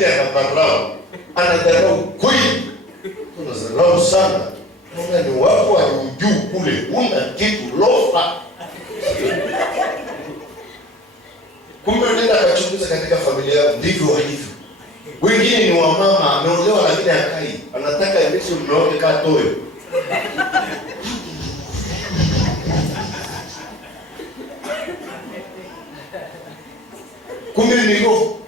lakini anadharau kweli. Unadharau sana. Ni wapo wa juu kule, una kitu lofa. Kumbe nenda kachunguza katika familia ndivyo walivyo. Wengine ni wamama ameolewa lakini hakai. Anataka endeshe mume wake kaa toyo. Kumbe ni roho.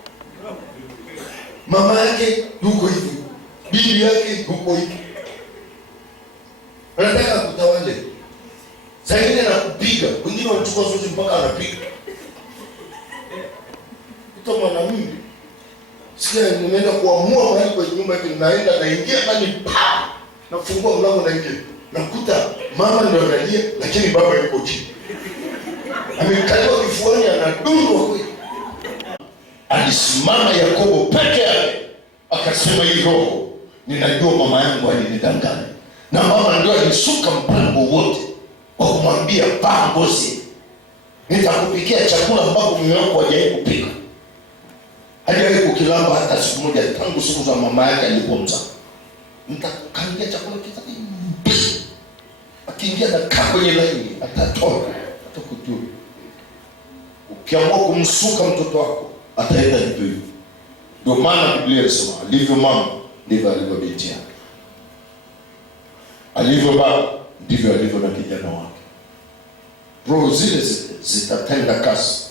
Mama yake yuko hivi. Bibi yake yuko hivi. Anataka kutawale. Zaidi anakupiga. Wengine wanachukua zote mpaka anapiga. Mtu mwanamume. Sikia nimeenda kuamua mahali kwa nyumba yake, naenda naingia ndani pa. Nafungua mlango naingia. Nakuta mama ndio analia lakini baba yuko chini. Amekaliwa kifuani anadungwa kweli. Alisimama Yakobo peke yake. Akasema hii roho, ninajua mama yangu alinidanganya. Na mama ndio alisuka mpango wote wa kumwambia paa ngozi. Nitakupikia chakula ambapo mume wako hajawahi kupika. Hajawahi kukilamba hata siku moja tangu siku za mama yake alipomzaa. Nitakukangia chakula kitaki. Akiingia na kaa kwenye laini atatoka. Atakujua. Ukiamua kumsuka mtoto wako ataenda hivyo hivyo. Ndio maana Biblia inasema alivyo mama ndivyo alivyo binti yake. Alivyo baba ndivyo alivyo na kijana wake. Roho zile zitatenda kazi.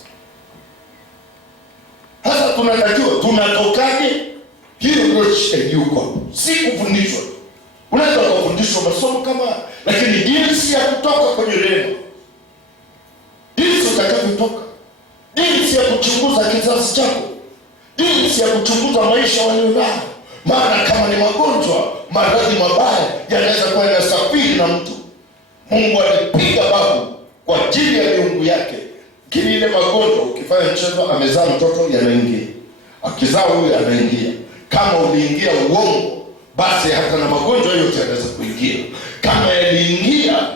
Hasa tunatakiwa tunatokaje? Hiyo ndio yuko. Si kufundishwa. Unaweza kufundishwa masomo kama, lakini jinsi ya kutoka kwenye rema. Jinsi utakavyotoka. Jinsi ya kuchunguza kizazi chako. Jinsi ya kuchunguza maisha walionao. Maana kama ni magonjwa, maradhi mabaya yanaweza kuwa yanasafiri na mtu. Mungu alipiga babu kwa ajili ya miungu yake. Kile ile magonjwa ukifanya mchezo amezaa mtoto yanaingia. Akizaa huyu anaingia. Kama uliingia uongo, basi hata na magonjwa yote yanaweza kuingia. Kama yaliingia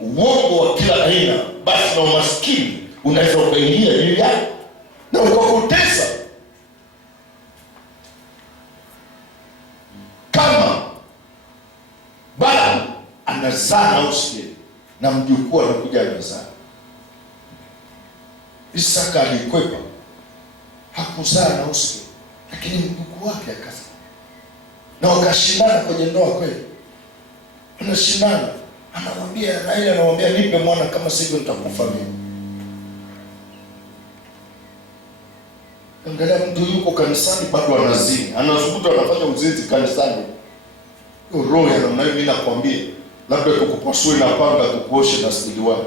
uongo wa kila aina, basi na umaskini unaweza ukaingia juu yake na ukakutesa. Kama baba anazaa na usikie na mjukuu anakuja anazaa. Isaka alikwepa, hakuzaa na usikie, lakini mjukuu wake akazaa. Na wakashindana kwenye ndoa kweli. Wanashindana. Anamwambia Raheli, anamwambia nipe mwana, kama sivyo nitakufa mimi. Angalia mtu yuko kanisani bado anazini. Anazunguka anafanya uzinzi kanisani. Hiyo roho ya namna hiyo mimi nakwambia, labda tukupasue na panga tukuoshe na stiliwani.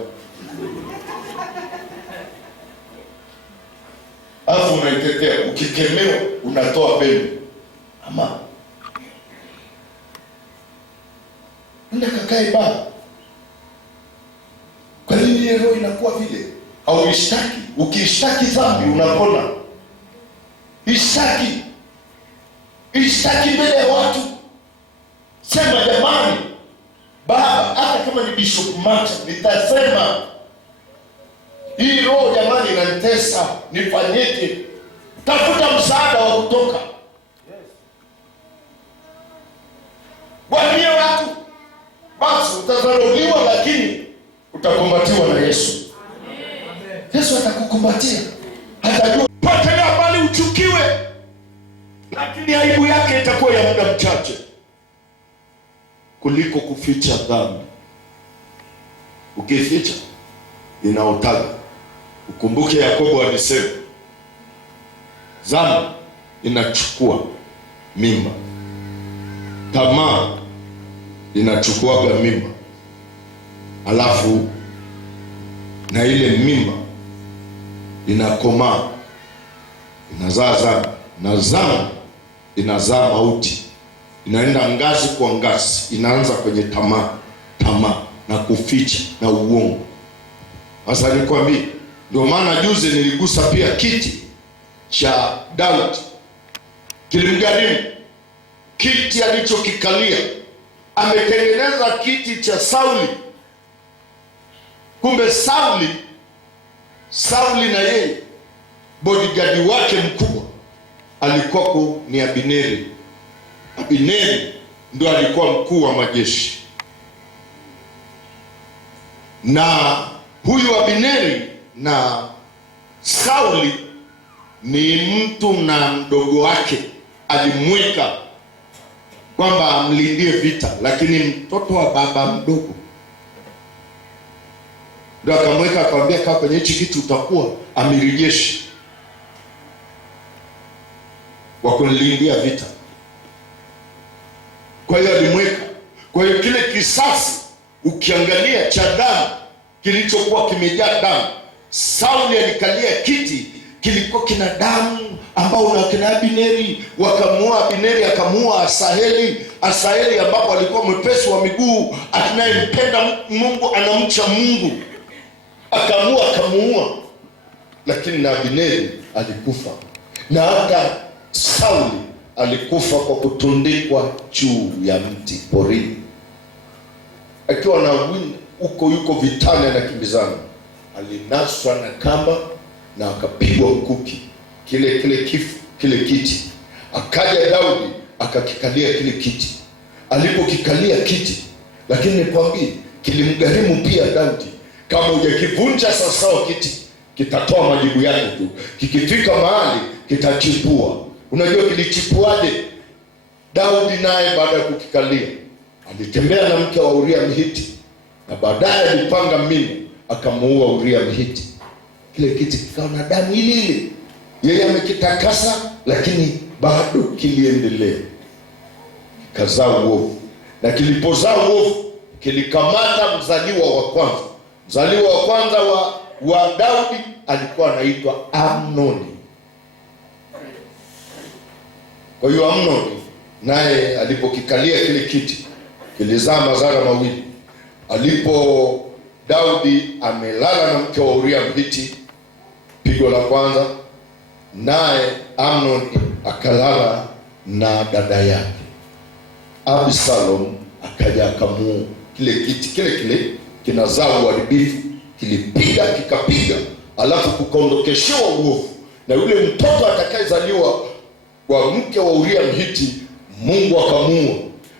Alafu unaitetea, ukikemewa unatoa pembe. Ama nenda kakae baba. Kwa nini ile roho inakuwa vile? Au ishtaki. Ukishtaki dhambi unapona. Ishtaki. Ishtaki mbele ya watu. Sema jamani, baba, hata kama ni Bishop Macha, nitasema hii roho jamani inanitesa, nifanyeje? Tafuta msaada wa kutoka. Waambie watu, basi utadharauliwa lakini utakumbatiwa na Yesu. Amen. Yesu atakukumbatia. Hatajua potelea bali uchukiwe, lakini aibu yake itakuwa ya muda mchache kuliko kuficha dhambi. Ukificha inaotaga. Ukumbuke Yakobo alisema dhambi inachukua mimba, tamaa inachukua mimba, alafu na ile mimba inakomaa, inazaa dhambi, na dhambi inazaa mauti. Inaenda ngazi kwa ngazi, inaanza kwenye tamaa na kuficha na uongo. Sasa nikwambie, ndio maana juzi niligusa pia kiti cha Daudi. Kilimgharimu kiti alichokikalia. Ametengeneza kiti cha Sauli. Kumbe Sauli na yeye bodyguard wake mkubwa alikuwa ni Abineri. Abineri ndio alikuwa mkuu wa majeshi, na huyu Abineri na Sauli ni mtu na mdogo wake alimweka kwamba amlindie vita, lakini mtoto wa baba mdogo ndio akamweka, akamwambia kaa kwenye hichi kitu, utakuwa amiri jeshi wa kulindia vita. Kwa hiyo alimweka. Kwa hiyo kile kisasi ukiangalia cha damu kilichokuwa kimejaa damu, Sauli alikalia kiti kilikuwa kina damu, ambao na kina Abineri wakamuua Abineri, akamuua Asaheli. Asaheli ambapo alikuwa mwepesi wa miguu, anayempenda Mungu, anamcha Mungu, akamuua. Lakini na Abineri alikufa, na hata Sauli alikufa kwa kutundikwa juu ya mti porini, akiwa na yuko vitani anakimbizana, alinaswa na kamba na akapigwa mkuki. Kile kiti, akaja Daudi akakikalia kile kiti. Alipokikalia kiti, lakini nikwambie kilimgharimu pia Daudi. Kama hujakivunja sawasawa kiti, kitatoa majibu yake tu, kikifika mahali kitachipua. Unajua kilichipuaje? Daudi naye baada ya kukikalia alitembea na mke wa Uria Mhiti, na baadaye alipanga mbinu akamuua Uria Mhiti. Kile kiti kikawa na damu ile, yeye amekitakasa, lakini bado kiliendelea, kikazaa uovu. Na kilipozaa uovu, kilikamata mzaliwa wa kwanza. Mzaliwa wa kwanza wa Daudi alikuwa anaitwa Amnoni. Kwa hiyo Amnoni naye alipokikalia kile kiti, kilizaa madhara mawili. Alipo Daudi amelala na mke wa Uria Mhiti, pigo la kwanza, naye Amnoni akalala na dada yake Absalom, akaja akamuua. Kile kiti kile kinazaa uharibifu, kikapiga, alafu kukaondokeshewa uovu. Na yule mtoto atakayezaliwa kwa mke wa Uria Mhiti, Mungu akamuua.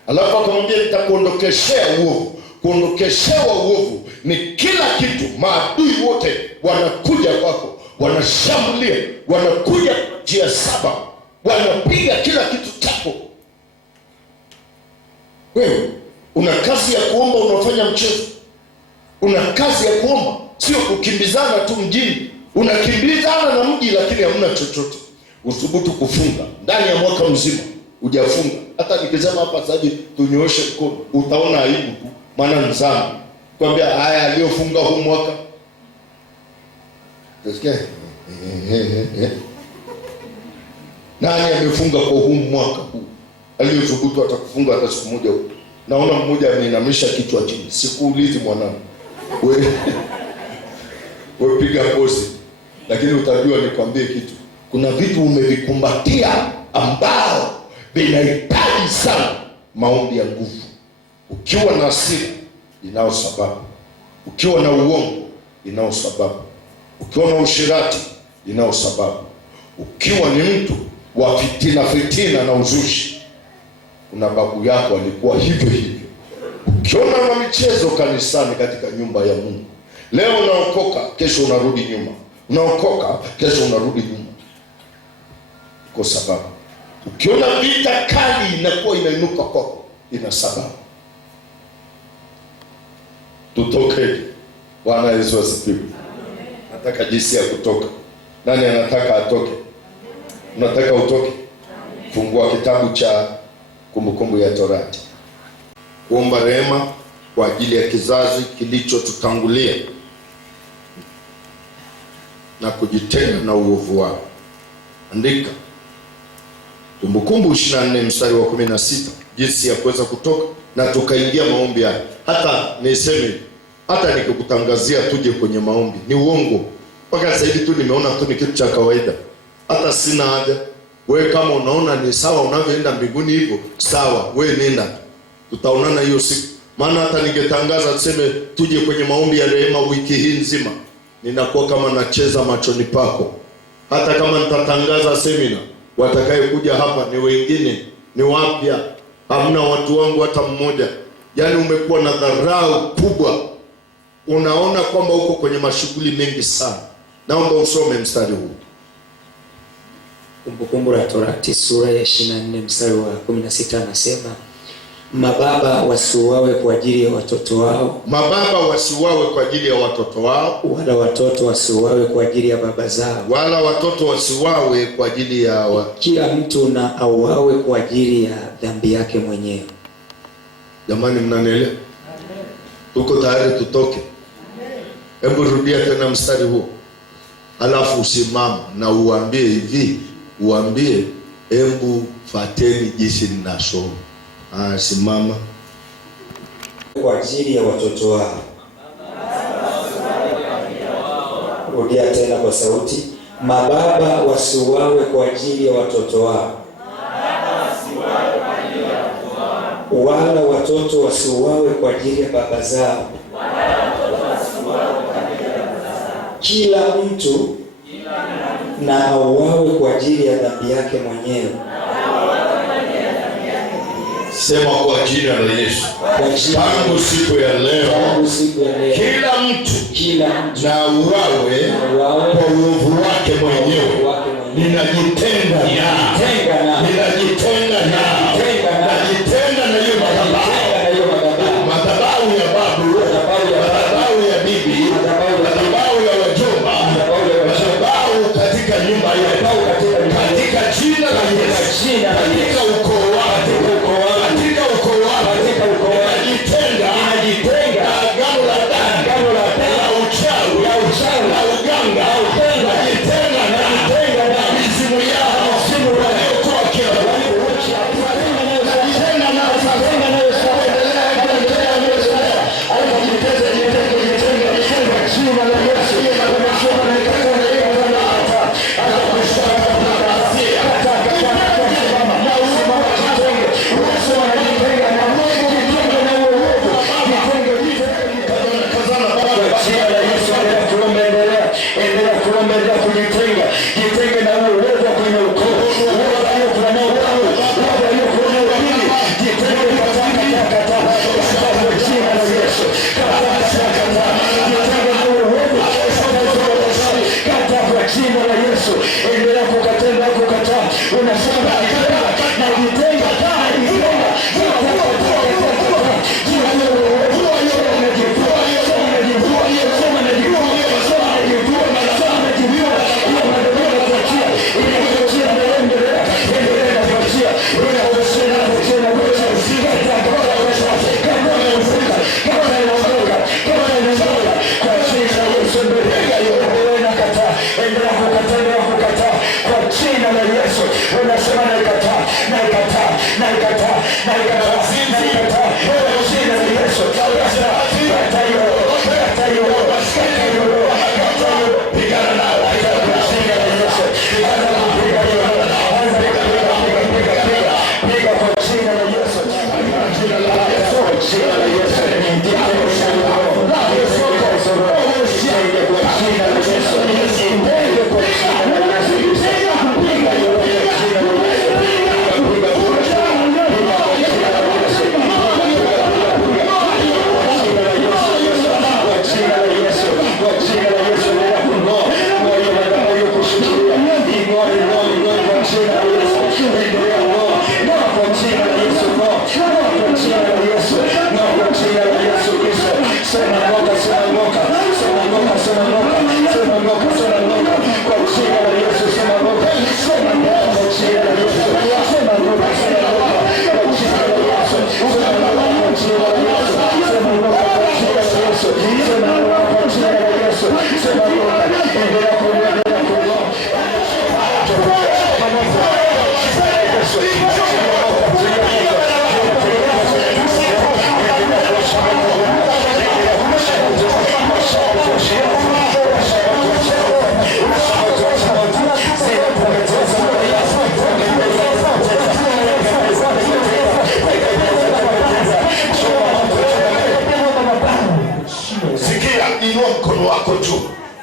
Alafu akamwambia nitakuondokeshea uovu. Kuondokeshewa uovu ni kila kitu. Maadui wote wanakuja kwako, wanashambulia, wanakuja njia saba, wanapiga kila kitu chako. Wewe una kazi ya kuomba, unafanya mchezo. Una kazi ya kuomba, sio kukimbizana tu mjini. Unakimbizana na mji lakini hamna chochote. Uthubutu kufunga ndani ya mwaka mzima hujafunga. Hata nikisema hapa sasa tunyooshe mkono, utaona aibu tu, maana mzama kwambia haya aliyofunga huu mwaka. Unasikia? Nani amefunga kwa huu mwaka huu? Aliyothubutu atakufunga hata siku moja. Naona mmoja ameinamisha kichwa chini. Sikuulizi mwanangu. Wewe piga pozi. Lakini utajua nikwambie kitu. Kuna vitu umevikumbatia ambao vinahitaji sana maombi ya nguvu. Ukiwa na hasira inao sababu, ukiwa na uongo inao sababu, ukiwa na ushirati inao sababu, ukiwa ni mtu wa fitina na uzushi, kuna babu yako alikuwa hivyo. Ukiona na michezo kanisani katika nyumba ya Mungu, leo unaokoka, kesho unarudi nyuma, unaokoka, kesho unarudi nyuma, kwa sababu ukiona vita kali inakuwa inainuka kwako, ina sababu. Tutoke. Bwana Yesu asifiwe. Nataka jinsi ya kutoka. Nani anataka atoke? Unataka utoke? Fungua kitabu cha Kumbukumbu ya Torati. Kuomba rehema kwa ajili ya kizazi kilichotutangulia na kujitenga na uovu wao. Andika Kumbukumbu 24 mstari wa 16, jinsi ya kuweza kutoka na tukaingia maombi haya. Hata niseme, hata nikikutangazia tuje kwenye maombi ni uongo. Mpaka sasa hivi tu nimeona tu ni kitu cha kawaida. Hata sina haja. Wewe kama unaona ni sawa unavyoenda mbinguni hivyo, sawa, wewe nenda. Tutaonana hiyo siku. Maana hata ningetangaza tuseme tuje kwenye maombi ya rehema wiki hii nzima, ninakuwa kama nacheza machoni pako. Hata kama nitatangaza semina, watakaye kuja hapa ni wengine, ni wapya, hamna watu wangu hata mmoja. Yaani umekuwa na dharau kubwa, unaona kwamba uko kwenye mashughuli mengi sana. Naomba usome mstari huu. Kumbukumbu la Torati sura ya 24 mstari wa 16 anasema, mababa wasiuawe kwa ajili ya watoto wao. Mababa wasiuawe kwa ajili ya watoto wao, wala watoto wasiuawe kwa ajili ya baba zao. wala watoto wasiuawe kwa ajili ya kila mtu na auawe kwa ajili ya dhambi yake mwenyewe. Jamani, mnanielewa? Tuko tayari tutoke? Hebu rudia tena mstari huo, alafu usimama na uambie hivi, uambie hebu fateni jinsi ninasoma. Simama. Kwa ajili ya watoto wao. Rudia tena kwa sauti. Mababa wasiuawe kwa ajili ya watoto wao, wala watoto wasiuawe kwa ajili ya baba zao. Kila mtu na auawe kwa ajili ya dhambi yake mwenyewe. Sema kwa jina la Yesu. Tangu siku ya leo, kila mtu na auawe kwa uovu wake mwenyewe. Ninajitenga na hiyo madhabahu ya babu, madhabahu ya bibi, madhabahu ya wajomba, madhabahu katika nyumba yetu, katika jina la Yesu, katika ukoo wake, katika ukoo ninajitenga na agano la damu, la uchawi, la uganga, najitenga na mizimu yao waliokuwa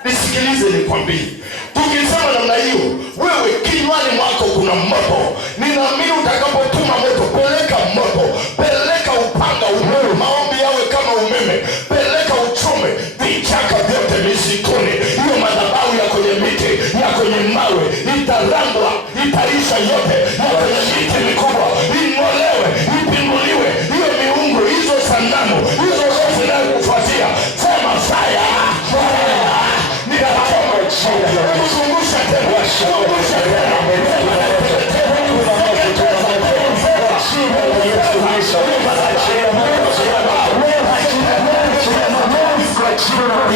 Nisikilize nikwambie, tukisema namna hiyo, wewe kinywani mwako kuna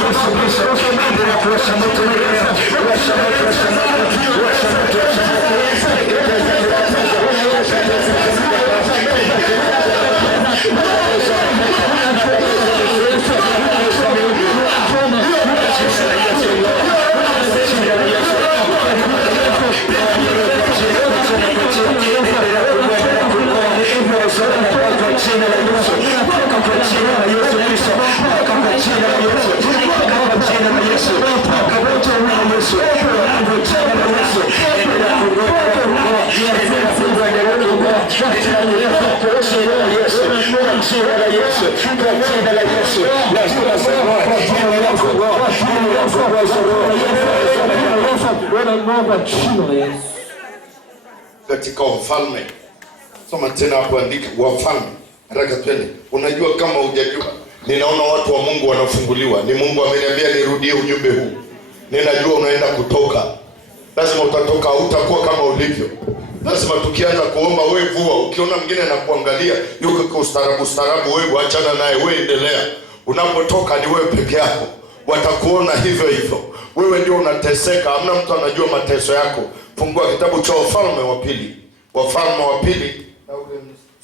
Yesu Kristo. Endelea kuwasha moto milele. Washa moto, washa moto, washa moto, washa moto. Katika Wafalme, soma tena hapo, andika Wafalme, haraka twende. Unajua kama hujajua, ninaona watu wa Mungu wanafunguliwa. Ni Mungu ameniambia nirudie ujumbe huu. Ninajua unaenda kutoka, lazima utatoka, utakuwa kama ulivyo. Lazima tukianza kuomba, wewe vua. Ukiona mwingine anakuangalia yuko kwa ustaarabu, wewe achana naye, wewe endelea. Unapotoka ni wewe peke yako, watakuona hivyo hivyo. Wewe ndio unateseka, hamna mtu anajua mateso yako. Fungua kitabu cha Wafalme wa Pili, Wafalme wa Pili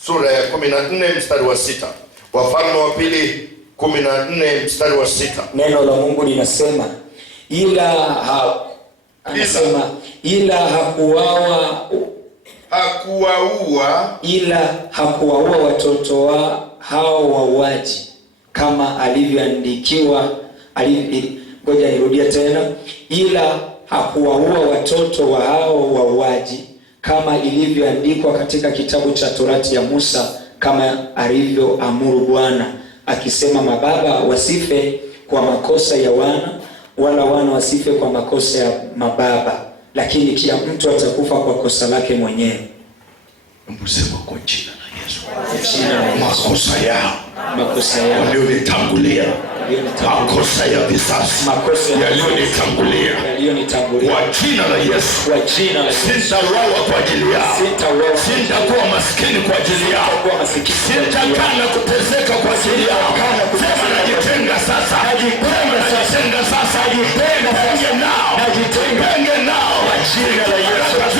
sura ya 14 mstari wa 6. Wafalme wa Pili 14 mstari wa 6. Neno la Mungu linasema hakuwaua watoto hao wauaji kama alivyoandikiwa. Ngoja nirudia tena. Ila hakuwaua watoto wa hao wauaji kama ilivyoandikwa katika kitabu cha Torati ya Musa, kama alivyoamuru Bwana akisema, mababa wasife kwa makosa ya wana, wala wana wasife kwa makosa ya mababa, lakini kila mtu atakufa kwa kosa lake mwenyewe. Mbusema kwa jina la Yesu. Makosa yao walionitangulia, makosa ya visasi yaliyonitangulia, kwa jina la Yesu, sitauawa kwa ajili yao, sitakuwa maskini kwa ajili yao, sitakaa na kuteseka kwa ajili yao. Sema najitenga sasa, najitenga sasa, najitenga nao, kwa jina la Yesu.